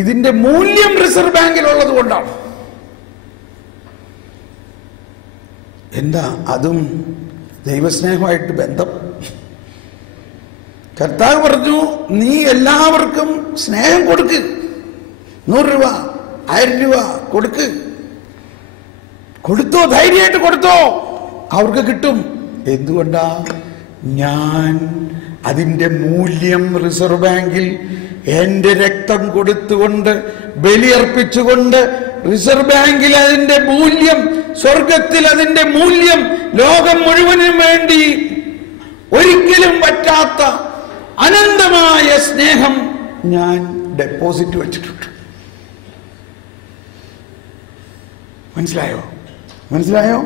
ഇതിന്റെ മൂല്യം റിസർവ് ബാങ്കിലുള്ളത് കൊണ്ടാണ്. എന്താ അതും ദൈവസ്നേഹമായിട്ട് ബന്ധം? കർത്താവ് പറഞ്ഞു, നീ എല്ലാവർക്കും സ്നേഹം കൊടുക്ക്. 100 രൂപ 1000 രൂപ കൊടുത്തോ, ധൈര്യമായിട്ട് കൊടുത്തോ, അവർക്ക് കിട്ടും. എന്തുകൊണ്ടാ? ഞാൻ അതിന്റെ മൂല്യം റിസർവ് ബാങ്കിൽ എന്റെ രക്തം കൊടുത്തുകൊണ്ട്, ബലിയർപ്പിച്ചുകൊണ്ട്, റിസർവ് ബാങ്കിൽ അതിന്റെ മൂല്യം, സ്വർഗത്തിൽ അതിന്റെ മൂല്യം, ലോകം മുഴുവനും വേണ്ടി ഒരിക്കലും പറ്റാത്ത അനന്തമായ സ്നേഹം ഞാൻ ഡെപ്പോസിറ്റ് വെച്ചിട്ടുണ്ട്. മനസ്സിലായോ?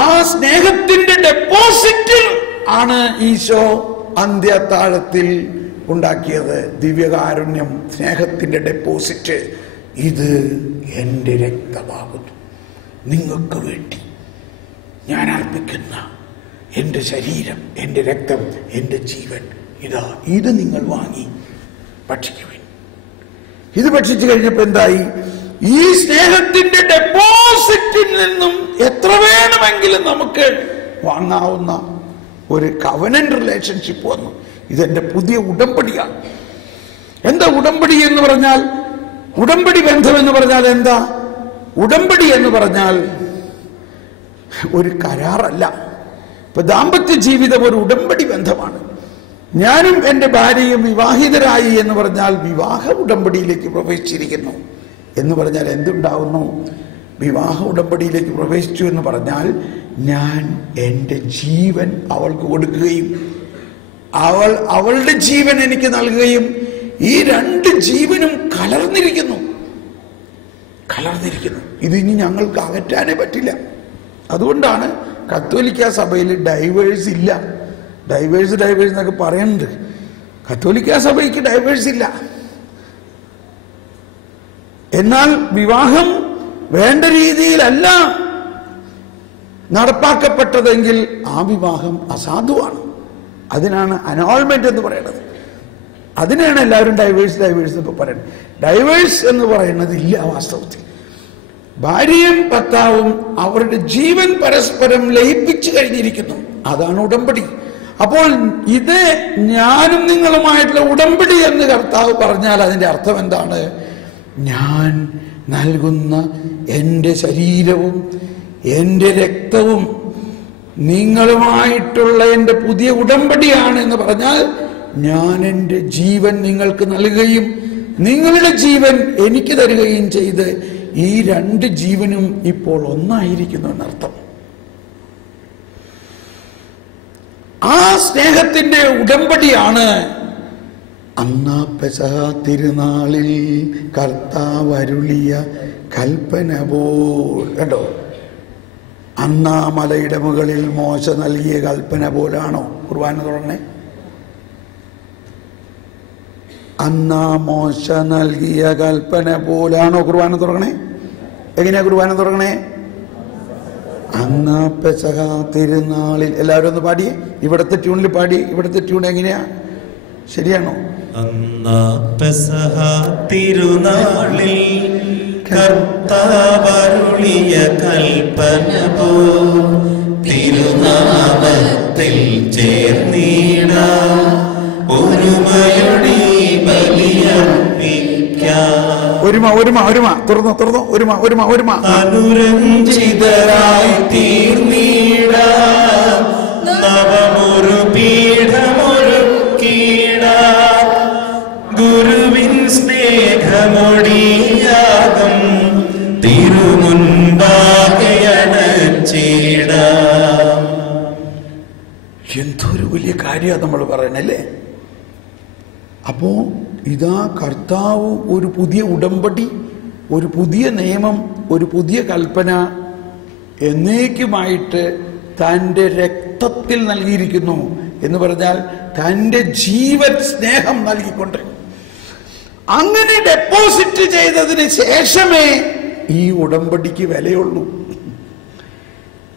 ആ സ്നേഹത്തിന്റെ ഡെപ്പോസിറ്റിൽ ആണ് ഈശോ അന്ത്യത്താഴത്തിൽ ഉണ്ടാക്കിയത്. ദിവ്യകാരുണ്യം, സ്നേഹത്തിന്റെ ഡെപ്പോസിറ്റ്. ഇത് എന്റെ രക്തമാകുന്നു, നിങ്ങൾക്ക് വേണ്ടി ഞാൻ അർപ്പിക്കുന്ന എന്റെ ശരീരം, എന്റെ രക്തം, എന്റെ ജീവൻ. ഇത് നിങ്ങൾ വാങ്ങി ഭക്ഷിക്കുവിൻ. ഇത് ഭക്ഷിച്ചു കഴിഞ്ഞപ്പോ എന്തായി? ഈ സ്നേഹത്തിന്റെ ഡെപ്പോസിറ്റിൽ നിന്നും എത്ര വേണമെങ്കിലും നമുക്ക് വാങ്ങാവുന്ന ഒരു കവനന്റ് റിലേഷൻഷിപ്പ് വന്നു. ഇതെന്റെ പുതിയ ഉടമ്പടിയാണ്. എന്താ ഉടമ്പടി എന്ന് പറഞ്ഞാൽ? ഉടമ്പടി ബന്ധം എന്ന് പറഞ്ഞാൽ എന്താ? ഉടമ്പടി എന്ന് പറഞ്ഞാൽ ഒരു കരാറല്ല. ഇപ്പൊ ദാമ്പത്യ ജീവിതം ഒരു ഉടമ്പടി ബന്ധമാണ്. ഞാനും എൻ്റെ ഭാര്യയും വിവാഹിതരായി എന്ന് പറഞ്ഞാൽ വിവാഹ ഉടമ്പടിയിലേക്ക് പ്രവേശിച്ചിരിക്കുന്നു എന്ന് പറഞ്ഞാൽ എന്തുണ്ടാവുന്നു? വിവാഹ ഉടമ്പടിയിലേക്ക് പ്രവേശിച്ചു എന്ന് പറഞ്ഞാൽ ഞാൻ എൻ്റെ ജീവൻ അവൾക്ക് കൊടുക്കുകയും അവൾ അവളുടെ ജീവൻ എനിക്ക് നൽകുകയും ഈ 2 ജീവനും കലർന്നിരിക്കുന്നു. ഇതിനി ഞങ്ങൾക്ക് അകറ്റാനേ പറ്റില്ല. അതുകൊണ്ടാണ് കത്തോലിക്ക സഭയിൽ ഡൈവേഴ്സ് ഇല്ല. ഡൈവേഴ്സ് എന്നൊക്കെ പറയുന്നുണ്ട്. കത്തോലിക്ക സഭയ്ക്ക് ഡൈവേഴ്സ് ഇല്ല. എന്നാൽ വിവാഹം വേണ്ട രീതിയിലല്ല നടപ്പാക്കപ്പെട്ടതെങ്കിൽ ആ വിവാഹം അസാധുവാണ്. അതിനാണ് അനോൾമെന്റ് എന്ന് പറയുന്നത്. അതിനാണ് എല്ലാവരും ഡൈവേഴ്സ് ഇപ്പൊ പറയുന്നത്. ഡൈവേഴ്സ് എന്ന് പറയുന്നത് ഇല്ല വാസ്തവത്തിൽ. ഭാര്യയും ഭർത്താവും അവരുടെ ജീവൻ പരസ്പരം ലയിപ്പിച്ചു കഴിഞ്ഞിരിക്കുന്നു. അതാണ് ഉടമ്പടി. അപ്പോൾ ഇത് ഞാനും നിങ്ങളുമായിട്ടുള്ള ഉടമ്പടി എന്ന് കർത്താവ് പറഞ്ഞാൽ അതിന്റെ അർത്ഥം എന്താണ്? ഞാൻ നൽകുന്ന എൻ്റെ ശരീരവും എൻ്റെ രക്തവും നിങ്ങളുമായിട്ടുള്ള എൻ്റെ പുതിയ ഉടമ്പടിയാണ് എന്ന് പറഞ്ഞാൽ ഞാൻ എൻ്റെ ജീവൻ നിങ്ങൾക്ക് നൽകുകയും നിങ്ങളുടെ ജീവൻ എനിക്ക് തരികയും ചെയ്ത് ഈ 2 ജീവനും ഇപ്പോൾ ഒന്നായിരിക്കുന്നു എന്നർത്ഥം. ആ സ്നേഹത്തിന്റെ ഉടമ്പടിയാണ് അന്നാ പെസഹ തിരുനാളിൽ കർത്താവ് അരുളിയ കൽപ്പന പോൽ. കണ്ടോ? അന്നാ മലയുടെ മുകളിൽ മോശ നൽകിയ കൽപ്പന പോലാണോ കുർബാന തുടങ്ങണേ? അന്നാ മോശ നൽകിയ കൽപ്പന പോലാണോ കുർബാന തുടങ്ങണേ? എങ്ങനെയാ കുർബാന തുടങ്ങണേ? അന്നാ പെസഹ തിരുനാളിൽ. എല്ലാവരും ഒന്ന് പാടിയേ. ഇവിടുത്തെ ട്യൂണിൽ പാടി. ഇവിടുത്തെ ട്യൂൺ എങ്ങനെയാ? ശരിയാണോ? അന്നാ പെസഹ തിരുനാളിൽ കർത്താവരുളിയ കൽപ്പന പോൽ തിരുനാമത്തിൽ ചേർന്നിടാം ഒരുമയുടെ ബലിയർപ്പിക്കാം. ഒരുമ തുറന്നു അനുരഞ്ജിതരായി തീർന്നിടാം നവമൊരു പീഠമൊരുക്കിടാം ഗുരുവിൻ സ്നേഹമൊടിയാകും തിരുമുൻപാകെ അണച്ചിടാം. എന്തൊരു വലിയ കാര്യമാണ് നമ്മൾ പറയണല്ലേ. അപ്പോ ഇതാ കർത്താവ് ഒരു പുതിയ ഉടമ്പടി, ഒരു പുതിയ നിയമം, ഒരു പുതിയ കൽപ്പന എന്നേക്കുമായിട്ട് തൻ്റെ രക്തത്തിൽ നൽകിയിരിക്കുന്നു എന്ന് പറഞ്ഞാൽ തൻ്റെ ജീവൻ സ്നേഹം നൽകിക്കൊണ്ട് അങ്ങനെ ഡെപ്പോസിറ്റ് ചെയ്തതിന് ശേഷമേ ഈ ഉടമ്പടിക്ക് വിലയുള്ളൂ.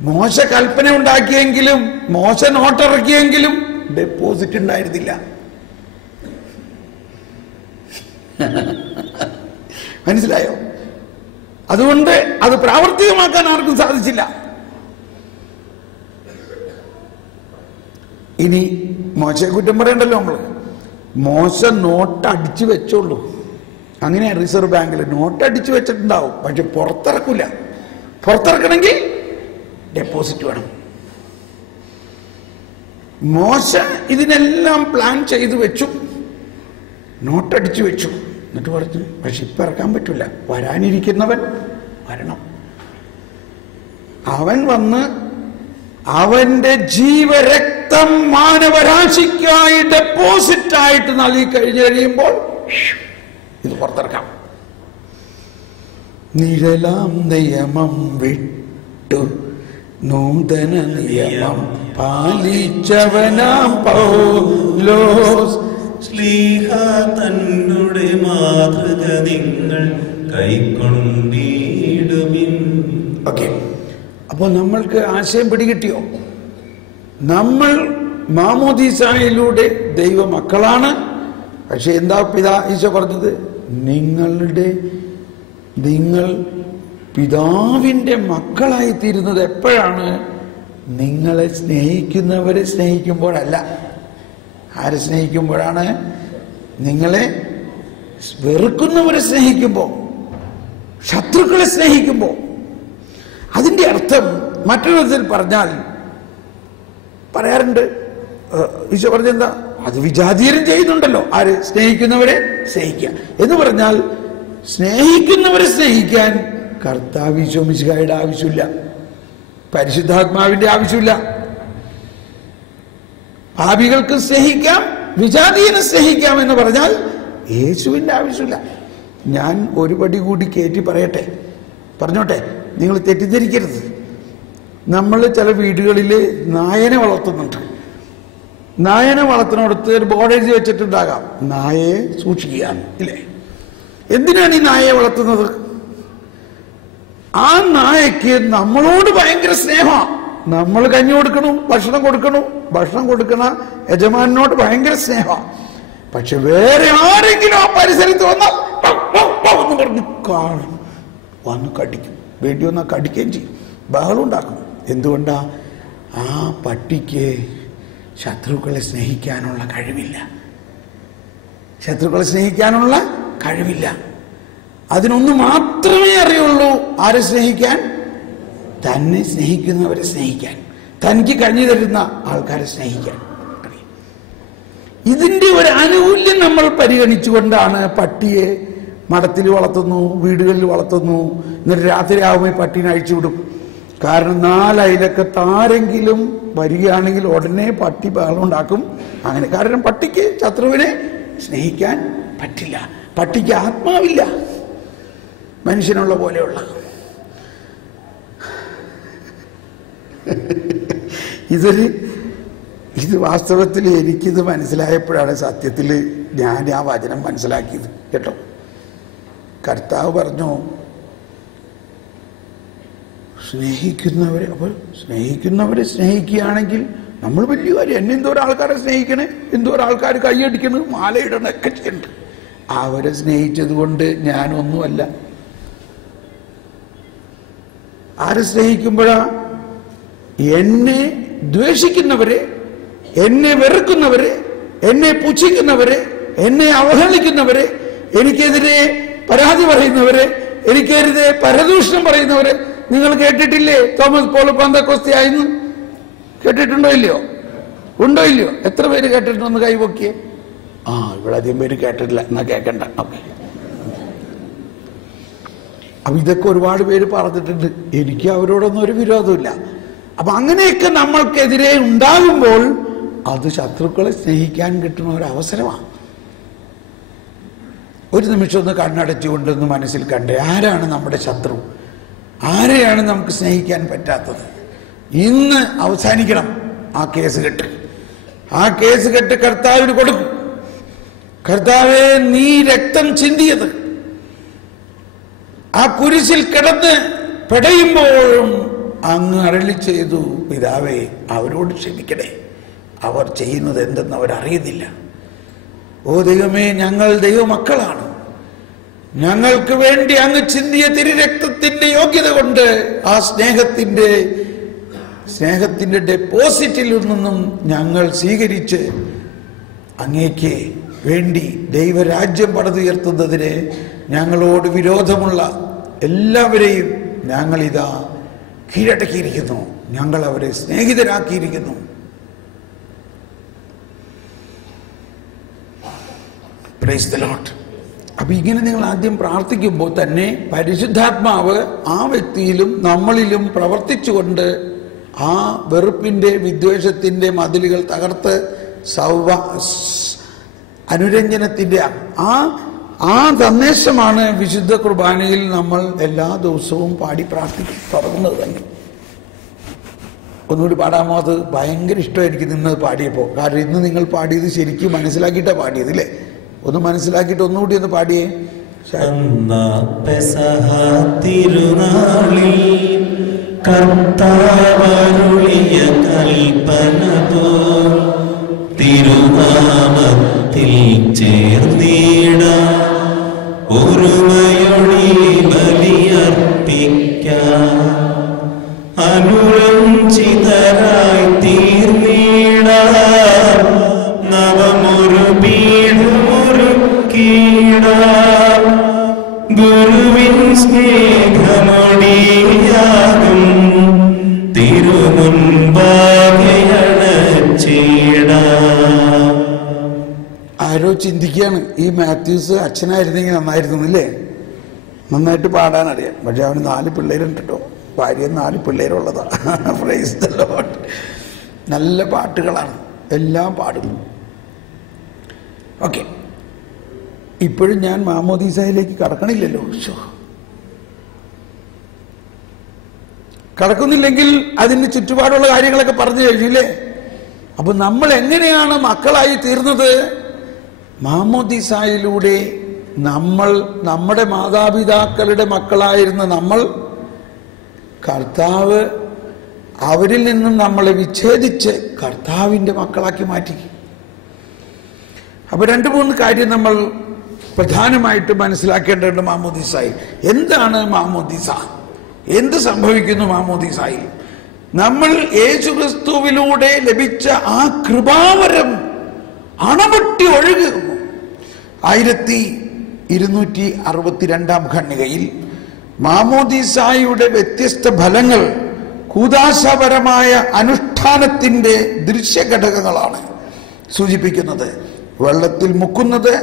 മോശ കൽപ്പന ഉണ്ടാക്കിയെങ്കിലും മോശ നോട്ടിറക്കിയെങ്കിലും ഡെപ്പോസിറ്റ് ഉണ്ടായിരുന്നില്ല. മനസ്സിലായോ? അതുകൊണ്ട് അത് പ്രാവർത്തികമാക്കാൻ ആർക്കും സാധിച്ചില്ല. ഇനി മോശയെ കുറ്റം പറയണ്ടല്ലോ നമ്മൾ. മോശ നോട്ട് അടിച്ചു വെച്ചോളൂ. അങ്ങനെ റിസർവ് ബാങ്കിൽ നോട്ട് അടിച്ചു വെച്ചിട്ടുണ്ടാവും, പക്ഷെ പുറത്തിറക്കില്ല. പുറത്തിറക്കണമെങ്കിൽ ഡെപ്പോസിറ്റ് വേണം. മോശ ഇതിനെല്ലാം പ്ലാൻ ചെയ്തു വെച്ചു, നോട്ടടിച്ചു വെച്ചു. എന്നിട്ട് പറഞ്ഞു, പക്ഷെ ഇപ്പം ഇറക്കാൻ പറ്റില്ല, വരാനിരിക്കുന്നവൻ വരണം. അവൻ വന്ന് അവന്റെ ജീവരക്തം മാനവരാശിക്കായി ഡെപ്പോസിറ്റ് ആയിട്ട് നൽകി കഴിഞ്ഞു കഴിയുമ്പോൾ ഇത് പുറത്തിറക്കാം. നിഴലാം നിയമം വിട്ടു നൂതന നിയമം പാലിച്ചവനാം പൗലോസ് ശ്ലീഹ തന്നുടെ മാതൃക നിങ്ങൾ കൈക്കൊണ്ടിടുവിൻ. ഓക്കെ, അപ്പൊ നമ്മൾക്ക് ആശയം പിടികിട്ടിയോ? നമ്മൾ മാമോദീസായിലൂടെ ദൈവമക്കളാണ്. പക്ഷെ എന്താ ഈശോ പറഞ്ഞത്? നിങ്ങൾ പിതാവിൻ്റെ മക്കളായി തീരുന്നത് എപ്പോഴാണ്? നിങ്ങളെ സ്നേഹിക്കുന്നവരെ സ്നേഹിക്കുമ്പോഴല്ല. ആരെ സ്നേഹിക്കുമ്പോഴാണ്? നിങ്ങളെ വെറുക്കുന്നവരെ സ്നേഹിക്കുമ്പോൾ, ശത്രുക്കളെ സ്നേഹിക്കുമ്പോൾ. അതിൻ്റെ അർത്ഥം മറ്റൊരു വിധത്തിൽ പറഞ്ഞാൽ പറയാറുണ്ട്, ഈശോ പറഞ്ഞെന്താ? അത് വിജാതീയരും ചെയ്യുന്നുണ്ടല്ലോ. ആര്? സ്നേഹിക്കുന്നവരെ സ്നേഹിക്കുക എന്ന് പറഞ്ഞാൽ സ്നേഹിക്കുന്നവരെ സ്നേഹിക്കാൻ കർത്താവ് ഈശോ മിശിഹായുടെ ആവശ്യമില്ല, പരിശുദ്ധാത്മാവിന്റെ ആവശ്യമില്ല. പാപികൾക്ക് സ്നേഹിക്കാം, വിജാതീയനെ സ്നേഹിക്കാം എന്ന് പറഞ്ഞാൽ യേശുവിന്റെ ആവശ്യമില്ല. ഞാൻ ഒരു പടി കൂടി കയറ്റി പറഞ്ഞോട്ടെ, നിങ്ങൾ തെറ്റിദ്ധരിക്കരുത്. നമ്മൾ ചില വീടുകളിൽ നായനെ വളർത്തുന്നുണ്ട്. നായനെ വളർത്തുന്നിടത്ത് ഒരു ബോർഡ് എഴുതി വെച്ചിട്ടുണ്ടാകാം, നായയെ സൂക്ഷിക്കുക, ഇല്ലേ? എന്തിനാണ് ഈ നായയെ വളർത്തുന്നത്? ആ നായക്ക് നമ്മളോട് ഭയങ്കര സ്നേഹമാണ്. നമ്മൾ കഞ്ഞി കൊടുക്കണം, ഭക്ഷണം കൊടുക്കണ യജമാനോട് ഭയങ്കര സ്നേഹമാണ്. പക്ഷെ വേറെ ആരെങ്കിലും ആ പരിസരത്ത് വന്നാൽ വന്ന് കടിക്കും, വേണ്ടി വന്നാൽ കടിക്കുകയും ചെയ്യും, ബഹളം ഉണ്ടാക്കും. എന്തുകൊണ്ടാ? ആ പട്ടിക്ക് ശത്രുക്കളെ സ്നേഹിക്കാനുള്ള കഴിവില്ല. അതിനൊന്ന് മാത്രമേ അറിയുള്ളൂ, ആരെ സ്നേഹിക്കാൻ? തന്നെ സ്നേഹിക്കുന്നവരെ സ്നേഹിക്കാൻ, തനിക്ക് കഞ്ഞി തരുന്ന ആൾക്കാരെ സ്നേഹിക്കാൻ. ഇതിന്റെ ഒരു ആനുകൂല്യം നമ്മൾ പരിഗണിച്ചുകൊണ്ടാണ് പട്ടിയെ മഠത്തിൽ വളർത്തുന്നു, വീടുകളിൽ വളർത്തുന്നു. എന്നിട്ട് രാത്രി ആവുമ്പോൾ പട്ടീനെ അഴിച്ചുവിടും. കാരണം 4 അയലക്കത്ത് ആരെങ്കിലും വരികയാണെങ്കിൽ ഉടനെ പട്ടി ബഹളം ഉണ്ടാക്കും. അങ്ങനെ, കാരണം പട്ടിക്ക് ശത്രുവിനെ സ്നേഹിക്കാൻ പറ്റില്ല. പട്ടിക്ക് ആത്മാവില്ല, മനുഷ്യനുള്ള പോലെയുള്ള. ഇത് വാസ്തവത്തിൽ എനിക്കിത് മനസ്സിലായപ്പോഴാണ് സത്യത്തിൽ ഞാൻ ആ വചനം മനസ്സിലാക്കിയത് കേട്ടോ. കർത്താവ് പറഞ്ഞു, സ്നേഹിക്കുന്നവരെ സ്നേഹിക്കുകയാണെങ്കിൽ നമ്മൾ വലിയ കാര്യം. എന്നെ എന്തോരം ആൾക്കാരെ സ്നേഹിക്കണേ, എന്തോരം ആൾക്കാർ കൈയടിക്കണം, മാലയിടണം, ഒക്കെ ചെയ്യണ്ട്. അവരെ സ്നേഹിച്ചത് കൊണ്ട് ഞാനൊന്നുമല്ല. ആരെ സ്നേഹിക്കുമ്പോഴാ? എന്നെ ദ്വേഷിക്കുന്നവരെ, എന്നെ വെറുക്കുന്നവരെ, എന്നെ പുച്ഛിക്കുന്നവരെ, എന്നെ അവഹേളിക്കുന്നവരെ, എനിക്കെതിരെ പരാതി പറയുന്നവരെ, എനിക്കെതിരെ പരദൂഷണം പറയുന്നവരെ. നിങ്ങൾ കേട്ടിട്ടില്ലേ തോമസ് പോൾ പെന്തക്കോസ്തിയായെന്ന്? കേട്ടിട്ടുണ്ടോ ഇല്ലയോ? ഉണ്ടോ ഇല്ലയോ? എത്ര പേര് കേട്ടിട്ടുണ്ടെന്ന് കൈപൊക്കിയേ? ഇവിടെ അധികം പേര് കേട്ടിട്ടില്ല, എന്നാ കേൾക്കണ്ട. ഓക്കെ, അപ്പൊ ഇതൊക്കെ ഒരുപാട് പേര് പറഞ്ഞിട്ടുണ്ട്. എനിക്ക് അവരോടൊന്നും ഒരു വിരോധമില്ല. അപ്പൊ അങ്ങനെയൊക്കെ നമ്മൾക്കെതിരെ ഉണ്ടാകുമ്പോൾ അത് ശത്രുക്കളെ സ്നേഹിക്കാൻ കിട്ടുന്ന ഒരു അവസരമാണ്. ഒരു നിമിഷം ഒന്ന് കണ്ണടച്ചുകൊണ്ടൊന്ന് മനസ്സിൽ കണ്ടേ, ആരാണ് നമ്മുടെ ശത്രു? ആരെയാണ് നമുക്ക് സ്നേഹിക്കാൻ പറ്റാത്തത്? ഇന്ന് അവസാനിക്കണം ആ കേസ് കെട്ട് കർത്താവിന് കൊടുക്കും. കർത്താവേ, നീ രക്തം ചിന്തിയത് ആ കുരിശിൽ കിടന്ന് പെടയുമ്പോഴും അങ്ങ് അരുളി ചെയ്തു, പിതാവേ അവരോട് ക്ഷമിക്കണേ, അവർ ചെയ്യുന്നത് എന്തെന്ന് അവരറിയുന്നില്ല. ഓ ദൈവമേ, ഞങ്ങൾ ദൈവമക്കളാണ്, ഞങ്ങൾക്ക് വേണ്ടി അങ്ങ് ചിന്തിയ തിരുരക്തത്തിന്റെ യോഗ്യത കൊണ്ട് ആ സ്നേഹത്തിന്റെ ഡെപ്പോസിറ്റിൽ നിന്നും ഞങ്ങൾ സ്വീകരിച്ച് അങ്ങേക്ക് വേണ്ടി ദൈവരാജ്യം പടുത്തുയർത്തുന്നതിന് ഞങ്ങളോട് വിരോധമുള്ള എല്ലാവരെയും ഞങ്ങളിതാ കീഴടക്കിയിരിക്കുന്നു. ഞങ്ങൾ അവരെ സ്നേഹിതരാക്കിയിരിക്കുന്നു. Praise the Lord. അപ്പൊ ഇങ്ങനെ നിങ്ങൾ ആദ്യം പ്രാർത്ഥിക്കുമ്പോൾ തന്നെ പരിശുദ്ധാത്മാവ് ആ വ്യക്തിയിലും നമ്മളിലും പ്രവർത്തിച്ചുകൊണ്ട് ആ വെറുപ്പിന്റെ വിദ്വേഷത്തിന്റെ മതിലുകൾ തകർത്ത് അനുരഞ്ജനത്തിന്റെ ആ സന്ദേശമാണ് വിശുദ്ധ കുർബാനയിൽ നമ്മൾ എല്ലാ ദിവസവും പാടി പ്രാർത്ഥിക്കും തുടങ്ങുന്നത് തന്നെ. ഒന്നുകൂടി പാടാമോ? അത് ഭയങ്കര ഇഷ്ടമായിരിക്കും നിന്ന് പാടിയപ്പോൾ. കാരണം ഇന്ന് നിങ്ങൾ പാടിയത് ശരിക്കും മനസ്സിലാക്കിയിട്ടാണ് പാടിയത് അല്ലേ? ഒന്ന് മനസ്സിലാക്കിയിട്ട് ഒന്നുകൂടി ഒന്ന് പാടിയേ. തിരുനാളിൽ കർത്താവരുളിയ കൽപ്പന പോൽ തിരുനാമത്തിൽ ചേർന്നിട ഒരുമയൊടി ബലിയർപ്പിക്കാം. അനുരഞ്ജിതരായി തീർന്നിട നവമൊരു പീഠമൊരുക്കിട ഗുരുവിൻ സ്നേഹമൊടിയാകും തിരുമുൻപാകയണച്ചിട. ആരോ ചിന്തിക്കുകയാണ്, ഈ മാത്യൂസ് അച്ഛനായിരുന്നെങ്കിൽ നന്നായിരുന്നു അല്ലേ? നന്നായിട്ട് പാടാനറിയാം. പക്ഷെ അവന് 4 പിള്ളേരുണ്ട് കേട്ടോ. ഭാര്യ 4 പിള്ളേരുള്ളതാ. Praise the Lord. നല്ല പാട്ടുകളാണ്, എല്ലാം പാടും. ഓക്കെ, ഇപ്പോഴും ഞാൻ മാമോദീസയിലേക്ക് കടക്കണില്ലല്ലോ. കടക്കുന്നില്ലെങ്കിൽ അതിന് ചുറ്റുപാടുള്ള കാര്യങ്ങളൊക്കെ പറഞ്ഞു കഴിഞ്ഞില്ലേ? അപ്പൊ നമ്മൾ എങ്ങനെയാണ് മക്കളായി തീർന്നത്? മാമോദീസയിലൂടെ നമ്മൾ നമ്മുടെ മാതാപിതാക്കളുടെ മക്കളായിരുന്ന നമ്മൾ കർത്താവ് അവരിൽ നിന്നും നമ്മളെ വിച്ഛേദിച്ച് കർത്താവിൻ്റെ മക്കളാക്കി മാറ്റി. അപ്പൊ 2-3 കാര്യം നമ്മൾ പ്രധാനമായിട്ട് മനസ്സിലാക്കേണ്ടതുണ്ട് മാമോദീസായിൽ. എന്താണ് മാമോദീസ? എന്ത് സംഭവിക്കുന്നു മാമോദീസായിൽ? നമ്മൾ യേശുക്രിസ്തുവിലൂടെ ലഭിച്ച ആ കൃപാവരം അണപൊട്ടി ഒഴുകുന്നു. 1262 ഖണ്ഡികയിൽ മാമോദീസായുടെ വ്യത്യസ്ത ഫലങ്ങൾ കൂദാശപരമായ അനുഷ്ഠാനത്തിന്റെ ദൃശ്യഘടകങ്ങളാണ് സൂചിപ്പിക്കുന്നത്. വെള്ളത്തിൽ മുക്കുന്നത്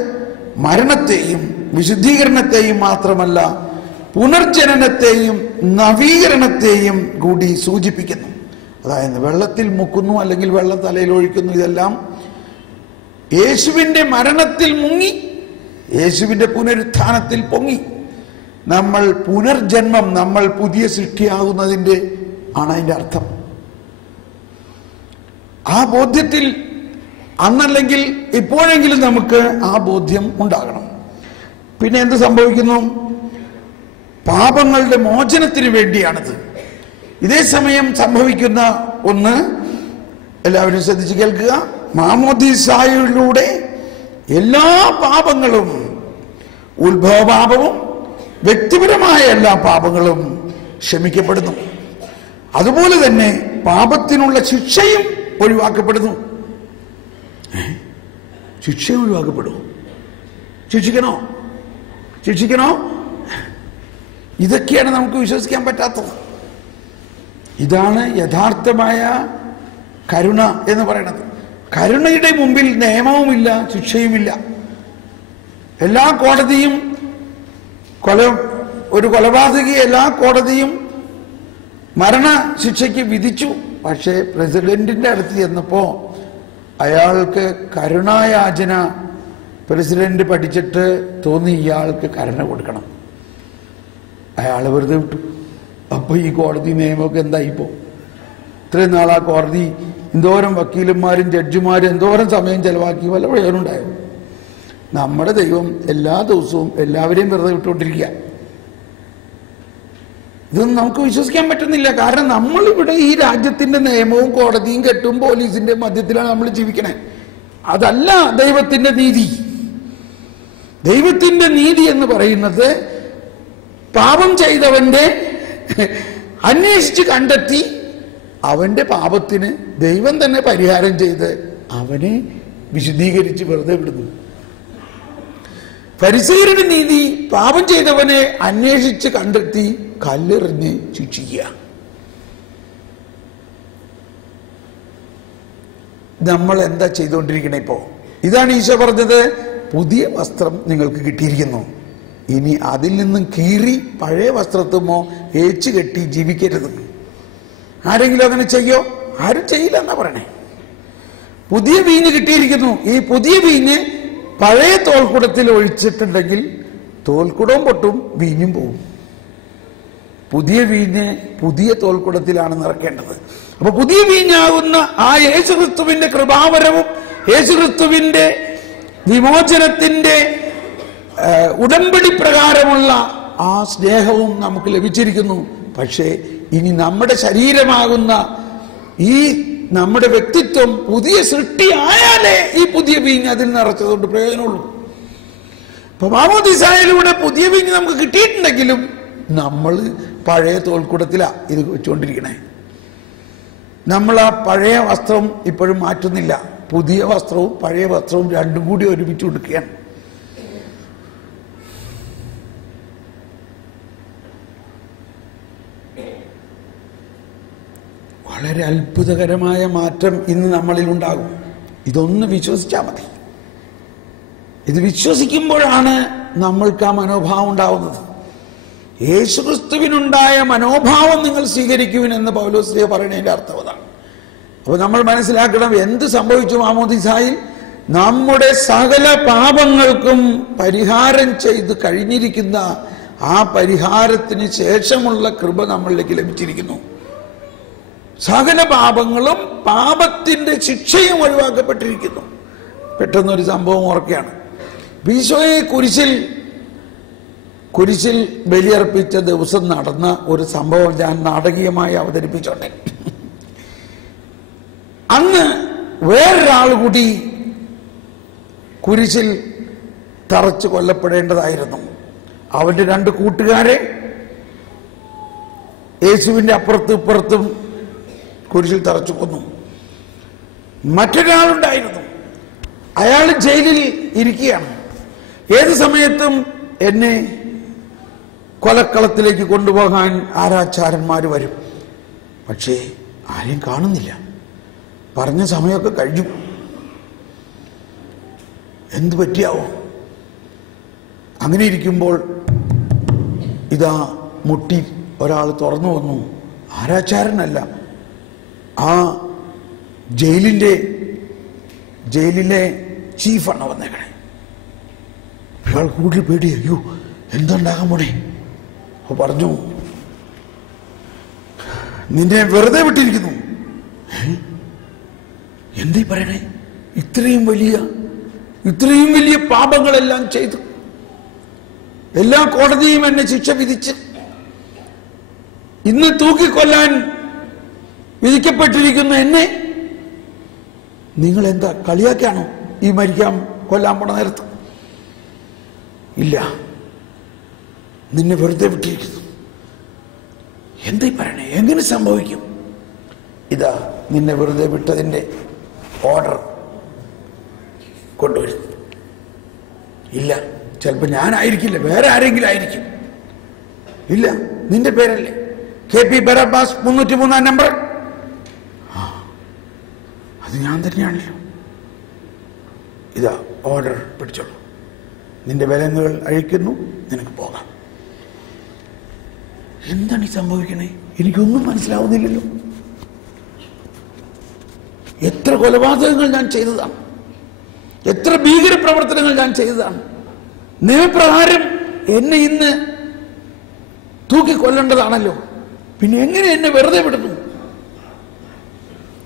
മരണത്തെയും വിശുദ്ധീകരണത്തെയും മാത്രമല്ല, പുനർജനനത്തെയും നവീകരണത്തെയും കൂടി സൂചിപ്പിക്കുന്നു. അതായത് വെള്ളത്തിൽ മുക്കുന്നു അല്ലെങ്കിൽ വെള്ളം തലയിൽ ഒഴിക്കുന്നു, ഇതെല്ലാം യേശുവിൻ്റെ മരണത്തിൽ മുങ്ങി യേശുവിൻ്റെ പുനരുത്ഥാനത്തിൽ പൊങ്ങി നമ്മൾ പുനർജന്മം, നമ്മൾ പുതിയ സൃഷ്ടിയാകുന്നതിൻ്റെ ആണ് അതിൻ്റെ അർത്ഥം. ആ ബോധ്യത്തിൽ അന്നല്ലെങ്കിൽ ഇപ്പോഴെങ്കിലും നമുക്ക് ആ ബോധ്യം ഉണ്ടാകണം. പിന്നെ എന്ത് സംഭവിക്കുന്നു? പാപങ്ങളുടെ മോചനത്തിന് വേണ്ടിയാണിത്. ഇതേ സമയം സംഭവിക്കുന്ന ഒന്ന് എല്ലാവരും ശ്രദ്ധിച്ച് കേൾക്കുക. മാമോദീസായിലൂടെ എല്ലാ പാപങ്ങളും, ഉത്ഭവപാപവും വ്യക്തിപരമായ എല്ലാ പാപങ്ങളും ക്ഷമിക്കപ്പെടുന്നു. അതുപോലെ തന്നെ പാപത്തിനുള്ള ശിക്ഷയും ഒഴിവാക്കപ്പെടുന്നു. ശിക്ഷ ഒഴിവാക്കപ്പെടുമോ? ശിക്ഷിക്കണോ? ഇതൊക്കെയാണ് നമുക്ക് വിശ്വസിക്കാൻ പറ്റാത്തത്. ഇതാണ് യഥാർത്ഥമായ കരുണ എന്ന് പറയുന്നത്. കരുണയുടെ മുമ്പിൽ നിയമവുമില്ല, ശിക്ഷയുമില്ല. എല്ലാ കോടതിയും ഒരു കൊലപാതകി എല്ലാ കോടതിയും മരണശിക്ഷയ്ക്ക് വിധിച്ചു. പക്ഷേ പ്രസിഡന്റിന്റെ അടുത്ത് ചെന്നപ്പോ അയാൾക്ക് കരുണായാചന പ്രസിഡന്റ് പഠിച്ചിട്ട് തോന്നി ഇയാൾക്ക് കരുണ കൊടുക്കണം. അയാൾ വെറുതെ വിട്ടു. അപ്പൊ ഈ കോടതി നിയമമൊക്കെ എന്തായിപ്പോ? ഇത്രയും നാളാ കോടതി എന്തോരം വക്കീലന്മാരും ജഡ്ജിമാരും എന്തോരം സമയം ചെലവാക്കി, വല്ല പ്രയോജനം ഉണ്ടായോ? നമ്മുടെ ദൈവം എല്ലാ ദിവസവും എല്ലാവരെയും വെറുതെ വിട്ടുകൊണ്ടിരിക്കുക. ഇതൊന്നും നമുക്ക് വിശ്വസിക്കാൻ പറ്റുന്നില്ല. കാരണം നമ്മളിവിടെ ഈ രാജ്യത്തിന്റെ നിയമവും കോടതിയും കെട്ടും പോലീസിന്റെ മധ്യത്തിലാണ് നമ്മൾ ജീവിക്കണേ. അതല്ല ദൈവത്തിന്റെ നീതി. ദൈവത്തിന്റെ നീതി എന്ന് പറയുന്നത് പാപം ചെയ്തവന്റെ അന്വേഷിച്ച് കണ്ടെത്തി അവന്റെ പാപത്തിന് ദൈവം തന്നെ പരിഹാരം ചെയ്ത് അവനെ വിശുദ്ധീകരിച്ച് വെറുതെ വിടുന്നു. ഫരിസേയരുടെ നീതി പാപം ചെയ്തവനെ അന്വേഷിച്ച് കണ്ടെത്തി കല്ലെറിഞ്ഞ് ശിക്ഷിക്കുക. നമ്മൾ എന്താ ചെയ്തുകൊണ്ടിരിക്കണേ ഇപ്പോ? ഇതാണ് ഈശോ പറഞ്ഞത്, പുതിയ വസ്ത്രം നിങ്ങൾക്ക് കിട്ടിയിരിക്കുന്നു, ഇനി അതിൽ നിന്നും കീറി പഴയ വസ്ത്രത്തുമോ ഏച്ചു കെട്ടി ജീവിക്കരുത്. ആരെങ്കിലും അങ്ങനെ ചെയ്യോ? ആരും ചെയ്യില്ല എന്നാ പറയണേ. പുതിയ വീഞ്ഞ് കിട്ടിയിരിക്കുന്നു, ഈ പുതിയ വീഞ്ഞ് പഴയ തോൽക്കുടത്തിൽ ഒഴിച്ചിട്ടുണ്ടെങ്കിൽ തോൽക്കുടവും പൊട്ടും, വീഞ്ഞും പോവും. പുതിയ വീഞ്ഞ് പുതിയ തോൽക്കുടത്തിലാണ് നിറക്കേണ്ടത്. അപ്പൊ പുതിയ വീഞ്ഞാകുന്ന ആ യേശുക്രിസ്തുവിന്റെ കൃപാവരവും യേശുക്രിസ്തുവിന്റെ വിമോചനത്തിന്റെ ഉടമ്പടി പ്രകാരമുള്ള ആ സ്നേഹവും നമുക്ക് ലഭിച്ചിരിക്കുന്നു. പക്ഷേ ഇനി നമ്മുടെ ശരീരമാകുന്ന ഈ നമ്മുടെ വ്യക്തിത്വം പുതിയ സൃഷ്ടി ആയാലേ ഈ പുതിയ വീഞ്ഞ് അതിൽ നിറച്ചതുകൊണ്ട് പ്രയോജനമുള്ളൂ. ഇപ്പൊ മാമോദീസായിലൂടെ പുതിയ വീഞ്ഞ് നമുക്ക് കിട്ടിയിട്ടുണ്ടെങ്കിലും നമ്മൾ പഴയ തോൽക്കുടത്തിലാ ഇത് വെച്ചുകൊണ്ടിരിക്കണേ. നമ്മൾ ആ പഴയ വസ്ത്രം ഇപ്പോഴും മാറ്റുന്നില്ല. പുതിയ വസ്ത്രവും പഴയ വസ്ത്രവും രണ്ടും കൂടി ഒരുമിച്ച് കൊടുക്കുകയാണ്. വളരെ അത്ഭുതകരമായ മാറ്റം ഇന്ന് നമ്മളിൽ ഉണ്ടാകും. ഇതൊന്ന് വിശ്വസിച്ചാൽ മതി. ഇത് വിശ്വസിക്കുമ്പോഴാണ് നമ്മൾക്ക് ആ മനോഭാവം ഉണ്ടാവുന്നത്. യേശുക്രിസ്തുവിനുണ്ടായ മനോഭാവം നിങ്ങൾ സ്വീകരിക്കുവിനെന്ന് പൗലോസ് പറയുന്നതിന്റെ അർത്ഥം അതാണ്. അപ്പൊ നമ്മൾ മനസ്സിലാക്കണം, എന്ത് സംഭവിച്ചു മാമോദീസായിൽ? നമ്മുടെ സകല പാപങ്ങൾക്കും പരിഹാരം ചെയ്ത് കഴിഞ്ഞിരിക്കുന്ന ആ പരിഹാരത്തിന് ശേഷമുള്ള കൃപ നമ്മളിലേക്ക് ലഭിച്ചിരിക്കുന്നു. സകല പാപങ്ങളും പാപത്തിന്റെ ശിക്ഷയും ഒഴിവാക്കപ്പെട്ടിരിക്കുന്നു. പെട്ടെന്നൊരു സംഭവം ഓർക്കുകയാണ്. ഈശോയെ കുരിശിൽ ബലിയർപ്പിച്ച ദിവസം നടന്ന ഒരു സംഭവം ഞാൻ നാടകീയമായി അവതരിപ്പിച്ചോട്ടെ. അന്ന് വേറൊരാൾ കൂടി കുരിശിൽ തറച്ച് കൊല്ലപ്പെടേണ്ടതായിരുന്നു. അവന്റെ രണ്ട് കൂട്ടുകാരെ യേശുവിന്റെ അപ്പുറത്തും ഇപ്പുറത്തും കുരിശിൽ തറച്ചു കൊന്നു. മറ്റൊരാളുണ്ടായിരുന്നു, അയാൾ ജയിലിൽ ഇരിക്കുകയാണ്. ഏത് സമയത്തും എന്നെ കൊലക്കളത്തിലേക്ക് കൊണ്ടുപോകാൻ ആരാച്ചാരന്മാർ വരും. പക്ഷേ ആരെയും കാണുന്നില്ല. പറഞ്ഞ സമയമൊക്കെ കഴിഞ്ഞു. എന്തു പറ്റിയാവോ? അങ്ങനെ ഇരിക്കുമ്പോൾ ഇതാ മുട്ടി ഒരാൾ തുറന്നു വന്നു. ആരാച്ചാരനല്ല, ആ ജയിലിലെ ചീഫാണ് വന്നേക്കണേ. അയാൾ കൂടുതൽ പേടി. അയ്യോ, എന്തുണ്ടാകാൻ പോണേ? അപ്പൊ പറഞ്ഞു, നിന്നെ വെറുതെ വിട്ടിരിക്കുന്നു. എന്തീ പറയണേ? ഇത്രയും വലിയ പാപങ്ങളെല്ലാം ചെയ്തു, എല്ലാ കോടതിയും എന്നെ ശിക്ഷ വിധിച്ച് ഇന്ന് തൂക്കിക്കൊല്ലാൻ വിധിക്കപ്പെട്ടിരിക്കുന്ന എന്നെ നിങ്ങൾ എന്താ കളിയാക്കാണോ ഈ കൊല്ലാൻ പോണ നേരത്ത്? ഇല്ല, നിന്നെ വെറുതെ വിട്ടിരിക്കുന്നു. എന്തീ പറയണേ? എങ്ങനെ സംഭവിക്കും? ഇതാ നിന്നെ വെറുതെ വിട്ടതിന്റെ ഓർഡർ കൊണ്ടുവരുന്നു. ഇല്ല, ചിലപ്പോൾ ഞാനായിരിക്കില്ല, വേറെ ആരെങ്കിലും ആയിരിക്കും. ഇല്ല, നിന്റെ പേരല്ലേ KP ബറബ്ബാസ് 303 നമ്പർ? അത് ഞാൻ തന്നെയാണല്ലോ. ഇതാ ഓർഡർ പിടിച്ചോളൂ, നിന്റെ വിലങ്ങുകൾ അഴിക്കുന്നു, നിനക്ക് പോകാം. എന്താണ് ഈ സംഭവിക്കണേ? എനിക്കൊന്നും മനസ്സിലാവുന്നില്ലല്ലോ. എത്ര കൊലപാതകങ്ങൾ ഞാൻ ചെയ്തതാണ്, എത്ര ഭീകര പ്രവർത്തനങ്ങൾ ഞാൻ ചെയ്തതാണ്. നിയമപ്രകാരം എന്നെ ഇന്ന് തൂക്കിക്കൊല്ലേണ്ടതാണല്ലോ. പിന്നെ എങ്ങനെ എന്നെ വെറുതെ വിടുന്നു?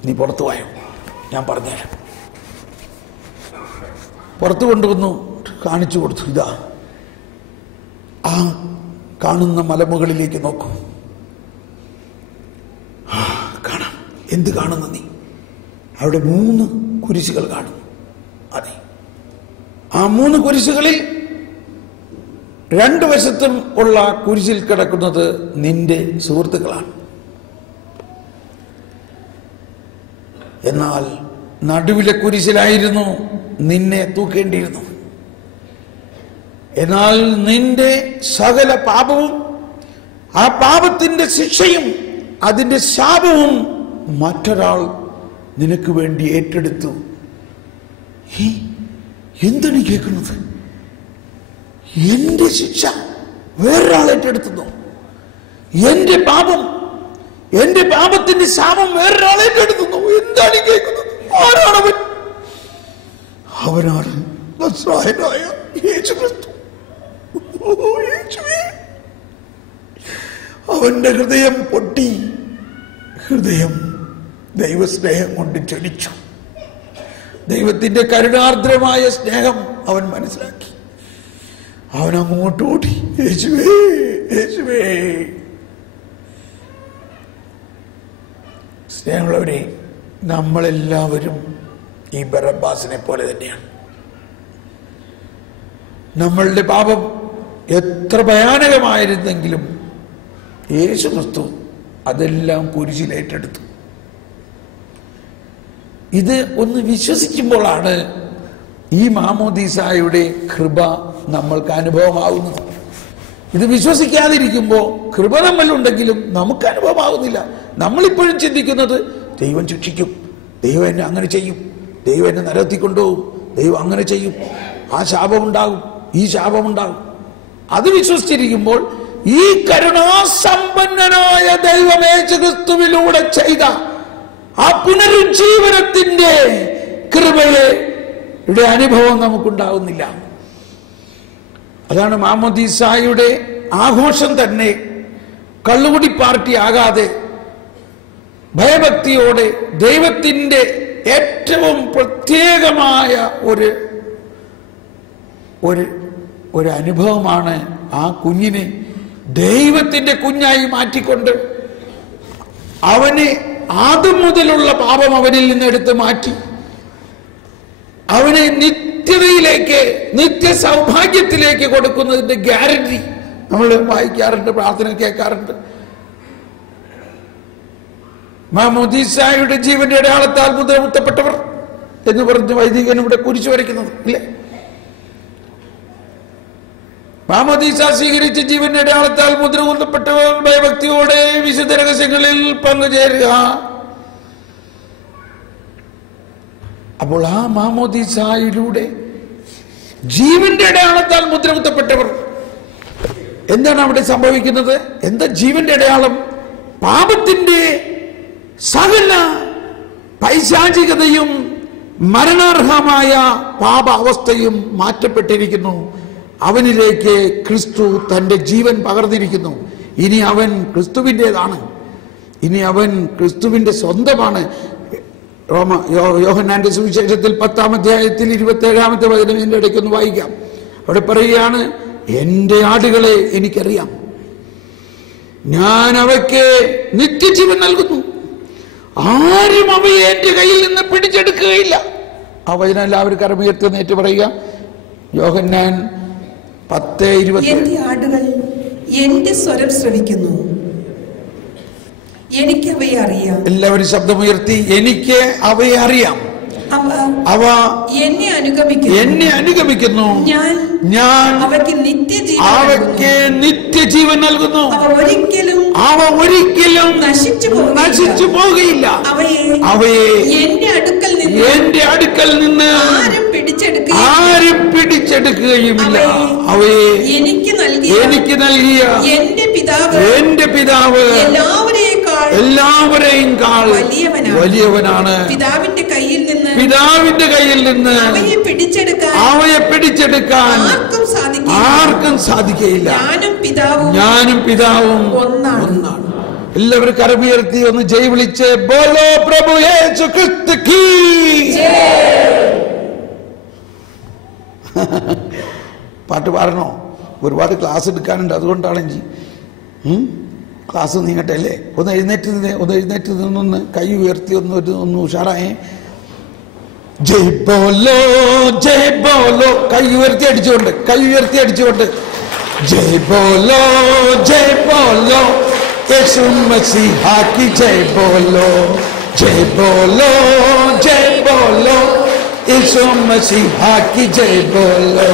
നീ പുറത്തു പോയോ? ഞാൻ പറഞ്ഞുതരാം. പുറത്തു കൊണ്ടുവന്നു, കാണിച്ചു കൊടുത്തു. ഇതാ ആ കാണുന്ന മലമുകളിലേക്ക് നോക്കൂ. കാണാം. എന്ത് കാണുന്നു നീ? അവിടെ 3 കുരിശുകൾ കാണുന്നു. അതെ, ആ 3 കുരിശുകളിൽ രണ്ടു വശത്തും ഉള്ള കുരിശിൽ കിടക്കുന്നത് നിന്റെ സുഹൃത്തുക്കളാണ്. എന്നാൽ നടുവിലെ കുരിശിലായിരുന്നു നിന്നെ തൂക്കേണ്ടിയിരുന്നു. എന്നാൽ നിന്റെ സകല പാപവും, ആ പാപത്തിന്റെ ശിക്ഷയും അതിന്റെ ശാപവും മറ്റൊരാൾ നിനക്ക് വേണ്ടി ഏറ്റെടുത്തു. എന്താണ് കേൾക്കുന്നത്? എന്റെ ശിക്ഷ വേറൊരാൾ ഏറ്റെടുത്തു. എന്റെ പാപം, എന്റെ പാപത്തിന്റെ ശാപം വേറൊരാൾ ഏറ്റെടുക്കുന്നു. എന്താണ് കേൾക്കുന്നത്? ആരാണവൻ? അവനാണ് നസ്രായനായ യേശുക്രിസ്തു. അവന്റെ ഹൃദയം പൊട്ടി. ഹൃദയം ദൈവസ്നേഹം കൊണ്ട് ജ്വലിച്ചു. ദൈവത്തിന്റെ കരുണാർദ്രമായ സ്നേഹം അവൻ മനസ്സിലാക്കി. അവൻ അങ്ങോട്ട് ഓടി, യേശുവേ യേശുവേ. സ്നേഹമുള്ളവരെ, നമ്മളെല്ലാവരും ഈ ബറബ്ബാസിനെ പോലെ തന്നെയാണ്. നമ്മളുടെ പാപം എത്ര ഭയാനകമായിരുന്നെങ്കിലും യേശു ക്രിസ്തു അതെല്ലാം കുരിശിൽ ഏറ്റെടുത്തു. ഇത് ഒന്ന് വിശ്വസിക്കുമ്പോഴാണ് ഈ മാമോദീസായുടെ കൃപ നമ്മൾക്ക് അനുഭവമാകുന്നത്. ഇത് വിശ്വസിക്കാതിരിക്കുമ്പോൾ കൃപ നമ്മളുണ്ടെങ്കിലും നമുക്ക് അനുഭവമാകുന്നില്ല. നമ്മളിപ്പോഴും ചിന്തിക്കുന്നത് ദൈവം ശിക്ഷിക്കും, ദൈവം എന്നെ അങ്ങനെ ചെയ്യും, ദൈവം എന്നെ നരകത്തിൽ കൊണ്ടുപോകും, ദൈവം അങ്ങനെ ചെയ്യും, ആ ശാപമുണ്ടാകും, ഈ ശാപമുണ്ടാകും. അത് വിശ്വസിച്ചിരിക്കുമ്പോൾ ഈ കരുണാസമ്പന്നനായ ദൈവം യേശുക്രിസ്തുവിലൂടെ ചെയ്ത ആ പുനരുജ്ജീവനത്തിന്റെ കൃപയുടെ അനുഭവം നമുക്കുണ്ടാകുന്നില്ല. അതാണ് മാമോദീസായുടെ ആഘോഷം തന്നെ കള്ളുകുടി പാർട്ടി ആകാതെ ഭയഭക്തിയോടെ ദൈവത്തിന്റെ ഏറ്റവും പ്രത്യേകമായ ഒരു അനുഭവമാണ്. ആ കുഞ്ഞിനെ ദൈവത്തിന്റെ കുഞ്ഞായി മാറ്റിക്കൊണ്ട് അവനെ ആദ്യം മുതലുള്ള പാപം അവനിൽ നിന്ന് എടുത്ത് മാറ്റി അവനെ നിത്യതയിലേക്ക്, നിത്യ സൗഭാഗ്യത്തിലേക്ക് കൊടുക്കുന്നതിന്റെ ഗ്യാരണ്ടി നമ്മൾ വായിക്കാറുണ്ട്, പ്രാർത്ഥന കേൾക്കാറുണ്ട്. മാമോദീസായുടെ ജീവന്റെ അടയാളത്താൽ മുദ്രകുത്തപ്പെട്ടവർ എന്ന് പറഞ്ഞ് വൈദികൻ ഇവിടെ കുരിശു വരയ്ക്കുന്നത് ഇല്ലേ? മാമോദീസ സ്വീകരിച്ച ജീവന്റെ അടയാളത്താൽ മുദ്രകുത്തപ്പെട്ടവർ ഭയഭക്തിയോടെ വിശുദ്ധ രഹസ്യങ്ങളിൽ പങ്കുചേരുക. അപ്പോൾ ആ മാമോദീസായിലൂടെ ജീവന്റെ അടയാളത്താൽ മുദ്രകുത്തപ്പെട്ടവർ എന്താണ് അവിടെ സംഭവിക്കുന്നത്? എന്താ ജീവന്റെ അടയാളം? പാപത്തിന്റെ സകല പൈശാചികതയും മരണാർഹമായ പാപ അവസ്ഥയും മാറ്റപ്പെട്ടിരിക്കുന്നു. അവനിലേക്ക് ക്രിസ്തു തന്റെ ജീവൻ പകർന്നിരിക്കുന്നു. ഇനി അവൻ ക്രിസ്തുവിൻ്റെതാണ്, ഇനി അവൻ ക്രിസ്തുവിന്റെ സ്വന്തമാണ്. യോഹന്നാന്റെ സുവിശേഷത്തിൽ 10-ാം അധ്യായത്തിൽ 27-ാമത്തെ വചനത്തിന്റെ ഇടയ്ക്കൊന്ന് വായിക്കാം. അവിടെ പറയുകയാണ്, എന്റെ ആടുകളെ എനിക്കറിയാം, ഞാൻ അവയ്ക്ക് നിത്യജീവൻ നൽകുന്നു, ആരും അവയെ എന്റെ കയ്യിൽ നിന്ന് പിടിച്ചെടുക്കുകയില്ല. ആ വചനം എല്ലാവരും കരമുയർത്തി പറയുക. യോഹന്നാൻ 10:20. എന്റെ ആടുകൾ എന്റെ സ്വരം ശ്രവിക്കുന്നു, എനിക്ക് അവയെ അറിയാം. എല്ലാവരും ശബ്ദമുയർത്തി, എനിക്ക് അവയെ അറിയാം, അവ എന്നെ അനുഗമിക്കുന്നു, ഞാൻ അവയ്ക്ക് നിത്യജീവൻ നൽകുന്നു, അവ ഒരിക്കലും നശിച്ചു പോകുകയില്ല, അവയെ എന്റെ അടുക്കൽ നിന്ന് ആരും പിടിച്ചെടുക്കുകയുമില്ല. അവയെ എനിക്ക് നൽകിയ എന്റെ പിതാവ് എല്ലാവരെയും വലിയവനാണ്. പിതാവിന്റെ കയ്യിൽ നിന്ന് അവയെ പിടിച്ചെടുക്കാൻ ആർക്കും സാധിക്കുകയില്ല. ഞാനും പിതാവും ഒന്നാണ്. എല്ലാവരും കരമുയർത്തി ഒന്ന് ജയ് വിളിച്ച് ബോലോ പ്രഭു യേശു ക്രിസ്തു കീ. പാട്ട് പാടണോ? ഒരുപാട് ക്ലാസ് എടുക്കാനുണ്ട്, അതുകൊണ്ടാണെങ്കിൽ ക്ലാസ് നീങ്ങട്ടെ അല്ലേ? ഒന്ന് എഴുന്നേറ്റ് നിന്നൊന്ന് കൈ ഉയർത്തി ഒന്ന് ഉഷാറായേ. ജയ് ബോലോ കൈ ഉയർത്തി അടിച്ചുകൊണ്ട് जय बोलो यीशु मसीहा की जय बोलो यीशु मसीहा की जय बोलो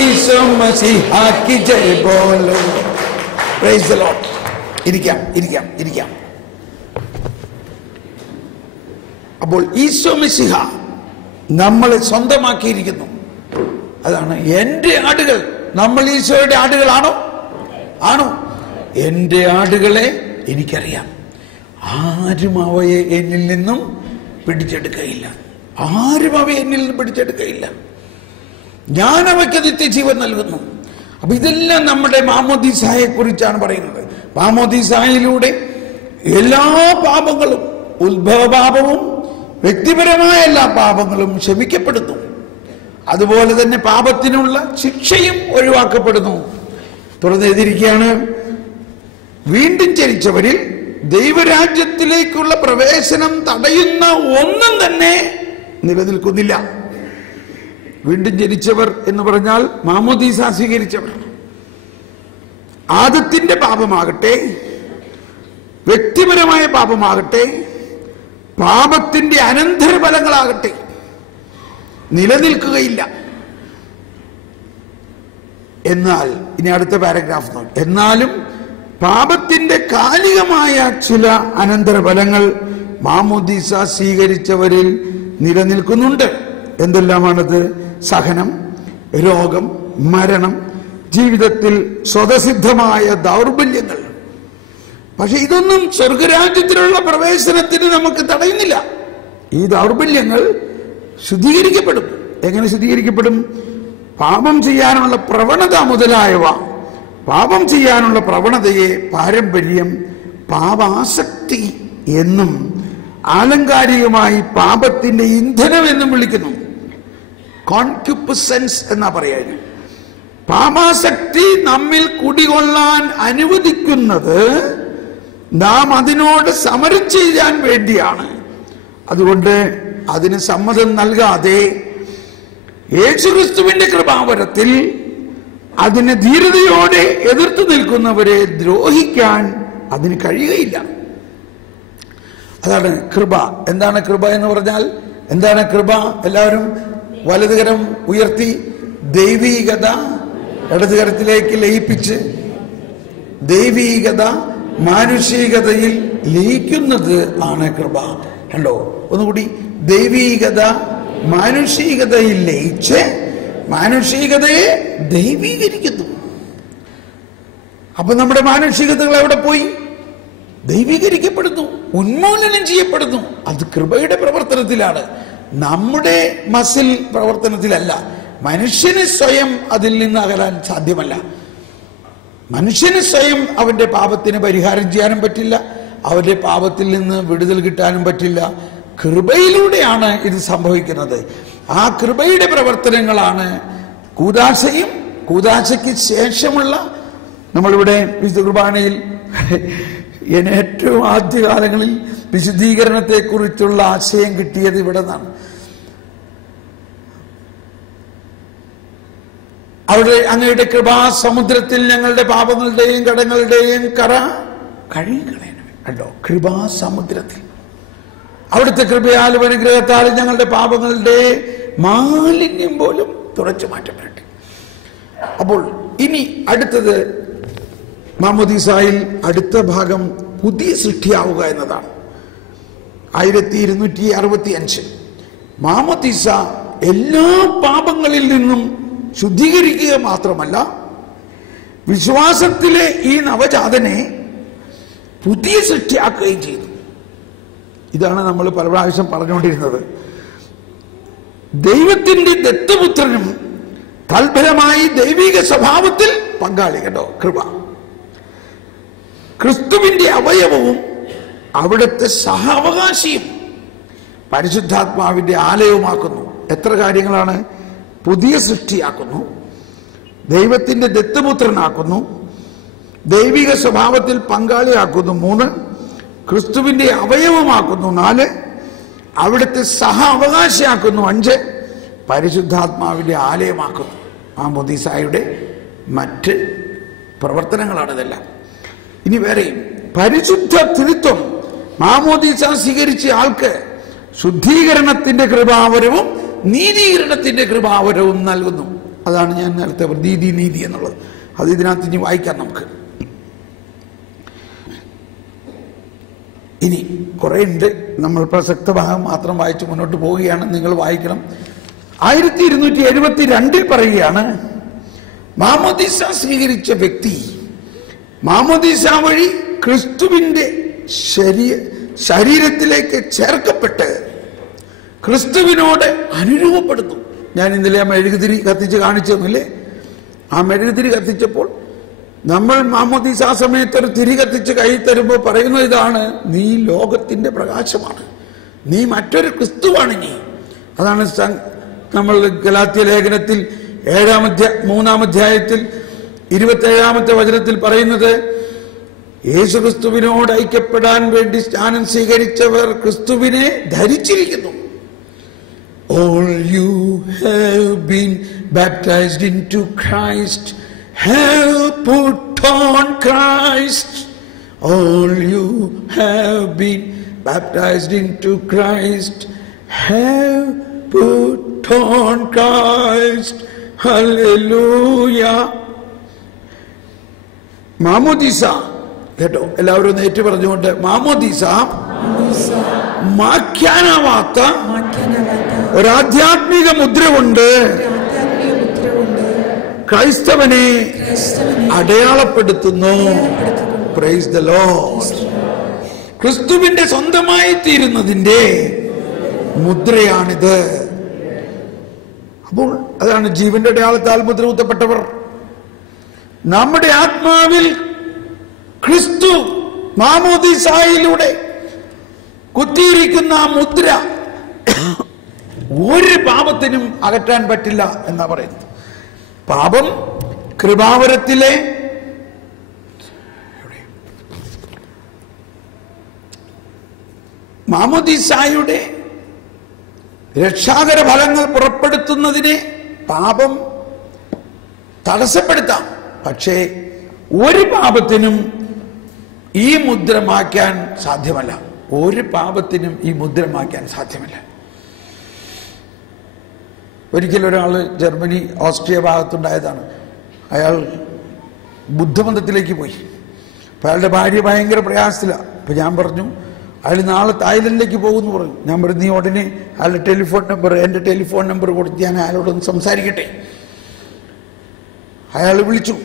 यीशु मसीहा की जय बोलो. Praise the Lord. ഇരിക്കാം. അപ്പോൾ ഈശോ മിശിഹ നമ്മളെ സ്വന്തമാക്കിയിരിക്കുന്നു. അതാണ് എൻ്റെ ആടുകൾ. നമ്മൾ ഈശോയുടെ ആടുകളാണോ? എൻ്റെ ആടുകളെ എനിക്കറിയാം. ആരും അവയെ എന്നിൽ നിന്നും പിടിച്ചെടുക്കുകയില്ല. ഞാൻ അവയ്ക്ക് നിത്യജീവൻ നൽകുന്നു. അപ്പൊ ഇതെല്ലാം നമ്മുടെ മാമോദീസായെ കുറിച്ചാണ് പറയുന്നത്. മാമോദീസായിലൂടെ എല്ലാ പാപങ്ങളും, ഉത്ഭവപാപവും വ്യക്തിപരമായ എല്ലാ പാപങ്ങളും ക്ഷമിക്കപ്പെടുന്നു. അതുപോലെ തന്നെ പാപത്തിനുള്ള ശിക്ഷയും ഒഴിവാക്കപ്പെടുന്നു. തുറന്നെഴുതിയിരിക്കുകയാണ്, വീണ്ടും ജനിച്ചവരിൽ ദൈവരാജ്യത്തിലേക്കുള്ള പ്രവേശനം തടയുന്ന ഒന്നും തന്നെ നിലനിൽക്കുന്നില്ല. വീണ്ടും ജനിച്ചവർ എന്ന് പറഞ്ഞാൽ മാമോദീസ സ്വീകരിച്ചവർ. ആദത്തിന്റെ പാപമാകട്ടെ, വ്യക്തിപരമായ പാപമാകട്ടെ, പാപത്തിന്റെ അനന്തരഫലങ്ങളാകട്ടെ നിലനിൽക്കുകയില്ല. എന്നാൽ ഇനി അടുത്ത പാരഗ്രാഫ് നോക്കി. എന്നാലും പാപത്തിന്റെ കാലികമായ ചില അനന്തരഫലങ്ങൾ മാമോദീസ സ്വീകരിച്ചവരിൽ നിലനിൽക്കുന്നുണ്ട്. എന്തെല്ലാമാണത്? സഹനം, രോഗം, മരണം, ജീവിതത്തിൽ സ്വതസിദ്ധമായ ദൗർബല്യങ്ങൾ. പക്ഷെ ഇതൊന്നും സ്വർഗരാജ്യത്തിലുള്ള പ്രവേശനത്തിന് നമുക്ക് തടയുന്നില്ല. ഈ ദൗർബല്യങ്ങൾ ശുദ്ധീകരിക്കപ്പെടും. എങ്ങനെ ശുദ്ധീകരിക്കപ്പെടും? പാപം ചെയ്യാനുള്ള പ്രവണത മുതലായവ. പാപം ചെയ്യാനുള്ള പ്രവണതയെ പാരമ്പര്യം, പാപാസക്തി എന്നും ആലങ്കാരികമായി പാപത്തിന്റെ ഇന്ധനം എന്നും വിളിക്കുന്നു. കോൺക്യുപിസൻസ് എന്നാ പറയുക. പാപാസക്തി നമ്മിൽ കുടികൊള്ളാൻ അനുവദിക്കുന്നത് നാം അതിനോട് സമരം ചെയ്യാൻ വേണ്ടിയാണ്. അതുകൊണ്ട് അതിന് സമ്മതം നൽകാതെ യേശുക്രിസ്തുവിന്റെ കൃപാവരത്തിൽ അതിനെ ധീരതയോടെ എതിർത്തു നിൽക്കുന്നവരെ ദ്രോഹിക്കാൻ അതിന് കഴിയുകയില്ല. അതാണ് കൃപ. എന്താണ് കൃപ എന്ന് പറഞ്ഞാൽ? എന്താണ് കൃപ? എല്ലാവരും വലതുകരം ഉയർത്തി ദൈവീകത ഇടതുകരത്തിലേക്ക് ലയിപ്പിച്ച്, ദൈവീകത മാനുഷികതയിൽ ലയിക്കുന്നത് ആണ് കൃപ. കണ്ടോ? ഒന്നുകൂടി, ദൈവീകത മാനുഷികതയിൽ ലയിച്ച് മാനുഷികതയെ ദൈവീകരിക്കുന്നു. അപ്പൊ നമ്മുടെ മാനുഷികതകൾ എവിടെ പോയി? ദൈവീകരിക്കപ്പെടുന്നു, ഉന്മൂലനം ചെയ്യപ്പെടുന്നു. അത് കൃപയുടെ പ്രവർത്തനത്തിലാണ്, നമ്മുടെ മസിൽ പ്രവർത്തനത്തിലല്ല. മനുഷ്യന് സ്വയം അതിൽ നിന്ന് അകലാൻ സാധ്യമല്ല. മനുഷ്യന് സ്വയം അവന്റെ പാപത്തിന് പരിഹാരം ചെയ്യാനും പറ്റില്ല, അവന്റെ പാപത്തിൽ നിന്ന് വിടുതൽ കിട്ടാനും പറ്റില്ല. കൃപയിലൂടെയാണ് ഇത് സംഭവിക്കുന്നത്. ആ കൃപയുടെ പ്രവർത്തനങ്ങളാണ് കൂദാശയും കൂദാശയ്ക്ക് ശേഷമുള്ള, നമ്മളിവിടെ വിശുദ്ധ കുർബാനയിൽ ഏറ്റവും ആദ്യകാലങ്ങളിൽ വിശുദ്ധീകരണത്തെ കുറിച്ചുള്ള ആശയം കിട്ടിയത് ഇവിടെ നിന്നാണ്. അവിടെ അങ്ങയുടെ കൃപാസമുദ്രത്തിൽ ഞങ്ങളുടെ പാപങ്ങളുടെയും കടങ്ങളുടെയും കറ കഴുകിക്കളയണമേ. കണ്ടോ? കൃപാസമുദ്രത്തിൽ അവിടുത്തെ കൃപയാലും അനുഗ്രഹത്താലും ഞങ്ങളുടെ പാപങ്ങളുടെ മാലിന്യം പോലും തുടച്ചു മാറ്റപ്പെടട്ടെ. അപ്പോൾ ഇനി അടുത്തത് മാമോദീസായിൽ അടുത്ത ഭാഗം പുതിയ സൃഷ്ടിയാവുക എന്നതാണ്. 1265 മാമോദീസ എല്ലാ പാപങ്ങളിൽ നിന്നും ശുദ്ധീകരിക്കുക മാത്രമല്ല, വിശ്വാസത്തിലെ ഈ നവജാതനെ പുതിയ സൃഷ്ടിയാക്കുകയും ചെയ്തു. ഇതാണ് നമ്മൾ പല പ്രാവശ്യം പറഞ്ഞുകൊണ്ടിരുന്നത്. ദൈവത്തിന്റെ ദത്തപുത്രനും തൽഫലമായി ദൈവിക സ്വഭാവത്തിൽ പങ്കാളി. കേട്ടോ? കൃപ ക്രിസ്തുവിന്റെ അവയവവും അവിടുത്തെ സഹാവകാശിയും പരിശുദ്ധാത്മാവിന്റെ ആലയവുമാക്കുന്നു. എത്ര കാര്യങ്ങളാണ്? പുതിയ സൃഷ്ടിയാക്കുന്നു, ദൈവത്തിന്റെ ദത്തപുത്രനാക്കുന്നു, ദൈവിക സ്വഭാവത്തിൽ പങ്കാളിയാക്കുന്നു. 3, ക്രിസ്തുവിന്റെ അവയവമാക്കുന്നു. 4, അവിടുത്തെ സഹ അവകാശിയാക്കുന്നു. 5, പരിശുദ്ധാത്മാവിൻ്റെ ആലയമാക്കുന്നു. മാമോദീസായുടെ മറ്റ് പ്രവർത്തനങ്ങളാണ് ഇതെല്ലാം. ഇനി വേറെയും പരിശുദ്ധ തിരുത്വം മാമോദീസ സ്വീകരിച്ച ആൾക്ക് ശുദ്ധീകരണത്തിന്റെ കൃപാവരവും നീതീകരണത്തിന്റെ കൃപാവരവും നൽകുന്നു. അതാണ് ഞാൻ നേരത്തെ നീതി എന്നുള്ളത്. അത് ഇതിനകത്ത് ഇനി വായിക്കാം നമുക്ക്. ഇനി കുറേ ഉണ്ട്, നമ്മൾ പ്രസക്ത ഭാഗം മാത്രം വായിച്ച് മുന്നോട്ട് പോവുകയാണ്. നിങ്ങൾ വായിക്കണം. 1272 പറയുകയാണ്, മാമോദീസ സ്വീകരിച്ച വ്യക്തി മാമോദീസ വഴി ക്രിസ്തുവിന്റെ ശരീരത്തിലേക്ക് ചേർക്കപ്പെട്ട് ക്രിസ്തുവിനോട് അനുരൂപപ്പെടുന്നു. ഞാൻ ഇന്നലെ ആ മെഴുകുതിരി കത്തിച്ച് കാണിച്ചു തന്നില്ലേ? ആ മെഴുകുതിരി കത്തിച്ചപ്പോൾ നമ്മൾ മാമോദീസ ആ സമയത്ത് ഒരു തിരി കത്തിച്ച് കൈ തരുമ്പോൾ പറയുന്നത് ഇതാണ്: നീ ലോകത്തിന്റെ പ്രകാശമാണ്, നീ മറ്റൊരു ക്രിസ്തുവാണ് നീ. അതാണ് നമ്മൾ ഗലാത്യ ലേഖനത്തിൽ 3-ാം അധ്യായത്തിൽ 27-ാമത്തെ വചനത്തിൽ പറയുന്നത്, യേശുക്രിസ്തുവിനോട് ഐക്യപ്പെടാൻ വേണ്ടി സ്നാനം സ്വീകരിച്ചവർ ക്രിസ്തുവിനെ ധരിച്ചിരിക്കുന്നു. All you have been baptized into Christ have put on Christ. All you have been baptized into Christ have put on Christ. Hallelujah. മാമോദീസ, കേട്ടോ, എല്ലാവരും ഒന്ന് ഏറ്റു പറഞ്ഞുകൊണ്ട്, മാമോദീസ മായ്ക്കാനാവാത്ത ഒരാധ്യാത്മിക മുദ്ര കൊണ്ട് ക്രൈസ്തവനെ അടയാളപ്പെടുത്തുന്നു. Praise the Lord. ക്രിസ്തുവിന്റെ സ്വന്തമായി തീരുന്നതിന്റെ മുദ്രയാണിത്. അപ്പോൾ അതാണ് ജീവന്റെ അടയാളത്താൽ മുദ്ര കുത്തപ്പെട്ടവർ. നമ്മുടെ ആത്മാവിൽ ക്രിസ്തു മാമോദീസായിലൂടെ കുത്തിയിരിക്കുന്ന ആ മുദ്ര ഒരു പാപത്തിനും അകറ്റാൻ പറ്റില്ല എന്നാ പറയുന്നത്. പാപം കൃപാവരത്തിലെ മാമോദീസായുടെ രക്ഷാകര ഫലങ്ങൾ പുറപ്പെടുത്തുന്നതിനെ പാപം തടസ്സപ്പെടുത്താം. പക്ഷേ ഒരു പാപത്തിനും ഈ മുദ്ര മായ്ക്കാൻ സാധ്യമല്ല. ഒരു പാപത്തിനും ഈ മുദ്ര മായ്ക്കാൻ സാധ്യമല്ല. ഒരിക്കലൊരാൾ ജർമ്മനി ഓസ്ട്രിയ ഭാഗത്തുണ്ടായതാണ്. അയാൾ ബുദ്ധമതത്തിലേക്ക് പോയി. അപ്പം അയാളുടെ ഭാര്യ ഭയങ്കര പ്രയാസത്തിലാണ്. അപ്പം ഞാൻ പറഞ്ഞു, അയാൾ നാളെ തായ്ലൻഡിലേക്ക് പോകുമെന്ന് പറഞ്ഞു. ഞാൻ പറഞ്ഞു, നീ ഉടനെ അയാളുടെ ടെലിഫോൺ നമ്പർ, എൻ്റെ ടെലിഫോൺ നമ്പർ കൊടുത്ത് ഞാൻ അയാളോടൊന്ന് സംസാരിക്കട്ടെ. അയാൾ വിളിച്ചു.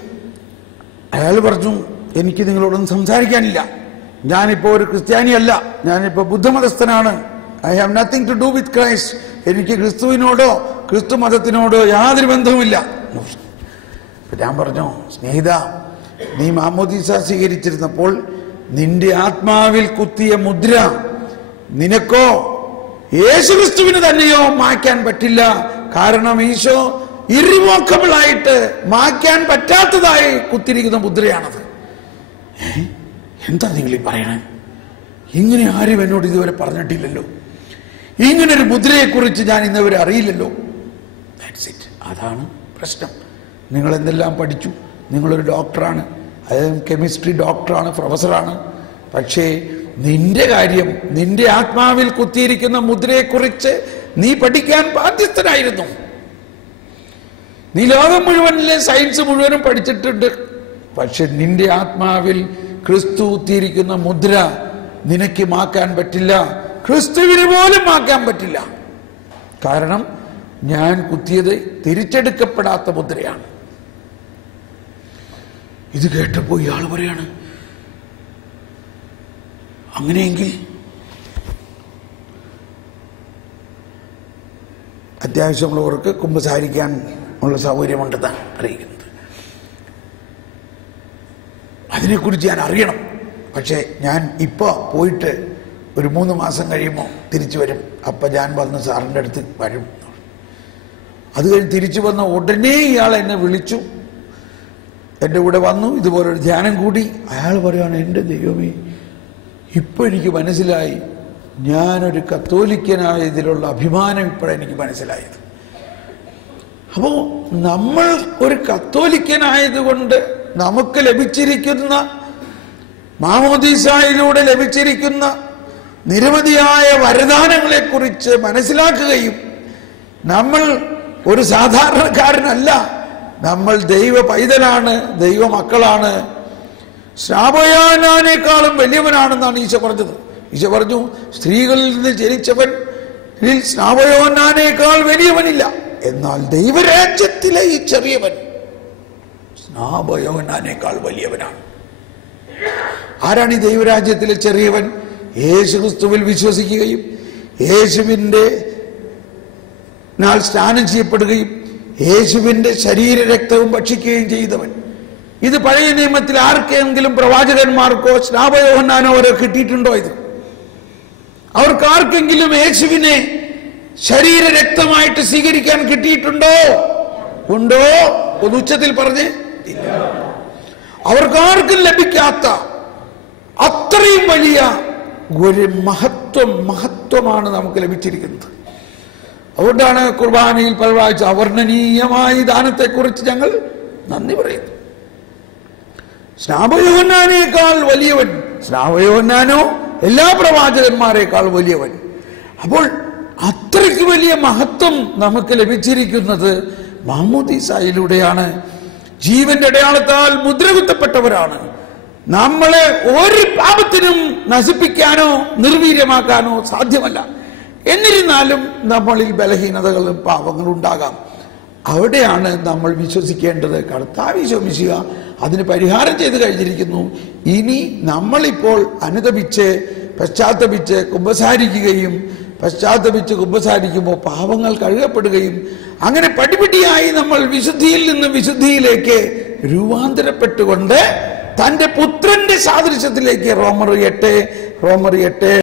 അയാൾ പറഞ്ഞു, എനിക്ക് നിങ്ങളോടൊന്നും സംസാരിക്കാനില്ല, ഞാനിപ്പോൾ ഒരു ക്രിസ്ത്യാനിയല്ല, ഞാനിപ്പോൾ ബുദ്ധമതസ്ഥനാണ്. I have nothing to do with Christ. എനിക്ക് ക്രിസ്തുവിനോടോ ക്രിസ്തു മതത്തിനോടോ യാതൊരു ബന്ധവുമില്ല. ഞാൻ പറഞ്ഞു, സ്നേഹിത, നീ മാമോദീസ സ്വീകരിച്ചിരുന്നപ്പോൾ നിന്റെ ആത്മാവിൽ കുത്തിയ മുദ്ര നിനക്കോ യേശുക്രിസ്തുവിന് തന്നെയോ മായ്ക്കാൻ പറ്റില്ല. കാരണം ഈശോ ഇറിവോക്കബിൾ ആയിട്ട് മായ്ക്കാൻ പറ്റാത്തതായി കുത്തിരിക്കുന്ന മുദ്രയാണത്. എന്താ നിങ്ങൾ ഈ പറയണേ? ഇങ്ങനെ ആരും എന്നോട് ഇതുവരെ പറഞ്ഞിട്ടില്ലല്ലോ. ഇങ്ങനൊരു മുദ്രയെക്കുറിച്ച് ഞാൻ ഇന്നവരെ അറിയില്ലല്ലോ. That's it. അതാണ് പ്രശ്നം. നിങ്ങൾ എന്തെല്ലാം പഠിച്ചു, നിങ്ങളൊരു ഡോക്ടറാണ്, അദ്ദേഹം കെമിസ്ട്രി ഡോക്ടറാണ്, പ്രൊഫസറാണ്. പക്ഷേ നിന്റെ കാര്യം, നിന്റെ ആത്മാവിൽ കുത്തിയിരിക്കുന്ന മുദ്രയെക്കുറിച്ച് നീ പഠിക്കാൻ ബാധ്യസ്ഥനായിരുന്നു. നീ ലോകം മുഴുവനിലെ സയൻസ് മുഴുവനും പഠിച്ചിട്ടുണ്ട്. പക്ഷെ നിന്റെ ആത്മാവിൽ ക്രിസ്തു കുത്തിയിരിക്കുന്ന മുദ്ര നിനക്ക് മാക്കാൻ പറ്റില്ല. ക്രിസ്തുവിന് പോലും മാക്കാൻ പറ്റില്ല. കാരണം ഞാൻ കുത്തിയത് തിരിച്ചെടുക്കപ്പെടാത്ത മുദ്രയാണ്. ഇത് കേട്ടപ്പോൾ ഇയാൾ പറയാണ്, അങ്ങനെയെങ്കിൽ അത്യാവശ്യമുള്ളവർക്ക് കുമ്പസാരിക്കാൻ ഉള്ള സൗകര്യമുണ്ടെന്നാണ് അറിയിക്കുന്നത്. അതിനെക്കുറിച്ച് ഞാൻ അറിയണം. പക്ഷേ ഞാൻ ഇപ്പോൾ പോയിട്ട് ഒരു 3 മാസം കഴിയുമ്പോൾ തിരിച്ചു വരും. അപ്പം ഞാൻ വന്ന് സാറിൻ്റെ അടുത്ത് വരും. അത് കഴിഞ്ഞ് തിരിച്ചു വന്ന ഉടനെ ഇയാൾ എന്നെ വിളിച്ചു, എൻ്റെ കൂടെ വന്നു, ഇതുപോലൊരു ധ്യാനം കൂടി. അയാൾ പറയുകയാണ്, എൻ്റെ ദൈവമേ, ഇപ്പോൾ എനിക്ക് മനസ്സിലായി, ഞാനൊരു കത്തോലിക്കനായതിലുള്ള അഭിമാനം ഇപ്പോഴെനിക്ക് മനസ്സിലായത്. അപ്പോ നമ്മൾ ഒരു കത്തോലിക്കനായതുകൊണ്ട് നമുക്ക് ലഭിച്ചിരിക്കുന്ന മാമോദീസായിലൂടെ ലഭിച്ചിരിക്കുന്ന നിരവധിയായ വരദാനങ്ങളെ കുറിച്ച് മനസ്സിലാക്കുകയും നമ്മൾ ഒരു സാധാരണക്കാരനല്ല, നമ്മൾ ദൈവ പൈതലാണ്, ദൈവ മക്കളാണ്, സ്നാപയോഹന്നാനേക്കാളും വലിയവനാണെന്നാണ് ഈശോ പറഞ്ഞത്. ഈശോ പറഞ്ഞു, സ്ത്രീകളിൽ നിന്ന് ജനിച്ചവൻ സ്നാപയോഹന്നാനേക്കാൾ വലിയവനില്ല, എന്നാൽ ദൈവരാജ്യത്തിലെ ഈ ചെറിയവൻ സ്നാപയോഹന്നാനേക്കാൾ വലിയവനാണ്. ആരാണ് ഈ ദൈവരാജ്യത്തിലെ ചെറിയവൻ? യേശുക്രിസ്തുവിൽ വിശ്വസിക്കുകയും യേശുവിൻ്റെ സ്നാനം ചെയ്യപ്പെടുകയും യേശുവിൻ്റെ ശരീര രക്തവും ഭക്ഷിക്കുകയും ചെയ്തവൻ. ഇത് പഴയ നിയമത്തിൽ ആർക്കെങ്കിലും പ്രവാചകന്മാർക്കോ സ്നാപയോഹന്നാനോ വരെ കിട്ടിയിട്ടുണ്ടോ? ഇത് അവർക്ക് ആർക്കെങ്കിലും യേശുവിനെ ശരീര രക്തമായിട്ട് സ്വീകരിക്കാൻ കിട്ടിയിട്ടുണ്ടോ? ഉണ്ടോ? ഒന്ന് ഉച്ചത്തിൽ പറഞ്ഞ്. അവർക്കാർക്കും ലഭിക്കാത്ത അത്രയും വലിയ ഒരു മഹത്വമാണ് നമുക്ക് ലഭിച്ചിരിക്കുന്നത്. അതുകൊണ്ടാണ് കുർബാനയിൽ പല പ്രാവശ്യം അവർണ്ണനീയമായ ദാനത്തെക്കുറിച്ച് ഞങ്ങൾ നന്ദി പറയുന്നു. സ്നാപയോഹന്നാനേക്കാൾ വലിയവൻ, സ്നാപയോഹന്നാനോ എല്ലാ പ്രവാചകന്മാരെക്കാൾ വലിയവൻ. അപ്പോൾ അത്രയ്ക്ക് വലിയ മഹത്വം നമുക്ക് ലഭിച്ചിരിക്കുന്നത് മാമോദീസായിലൂടെയാണ്. ജീവന്റെ അടയാളത്താൽ മുദ്രകുത്തപ്പെട്ടവരാണ്. നമ്മളെ ഒരു പാപത്തിനും നശിപ്പിക്കാനോ നിർവീര്യമാക്കാനോ സാധ്യമല്ല. എന്നിരുന്നാലും നമ്മളിൽ ബലഹീനതകളും പാപങ്ങളും ഉണ്ടാകാം. അവിടെയാണ് നമ്മൾ വിശ്വസിക്കേണ്ടത്. കർത്താവ് ഈശോ മിശിഹ അതിന് പരിഹാരം ചെയ്ത് കഴിഞ്ഞിരിക്കുന്നു. ഇനി നമ്മളിപ്പോൾ അനുതപിച്ച് പശ്ചാത്തപിച്ച് കുമ്പസാരിക്കുമ്പോൾ പാപങ്ങൾ കഴുകപ്പെടുകയും അങ്ങനെ പടിപടിയായി നമ്മൾ വിശുദ്ധിയിൽ നിന്ന് വിശുദ്ധിയിലേക്ക് രൂപാന്തരപ്പെട്ടുകൊണ്ട് തന്റെ പുത്രന്റെ സാദൃശ്യത്തിലേക്ക് റോമർ 8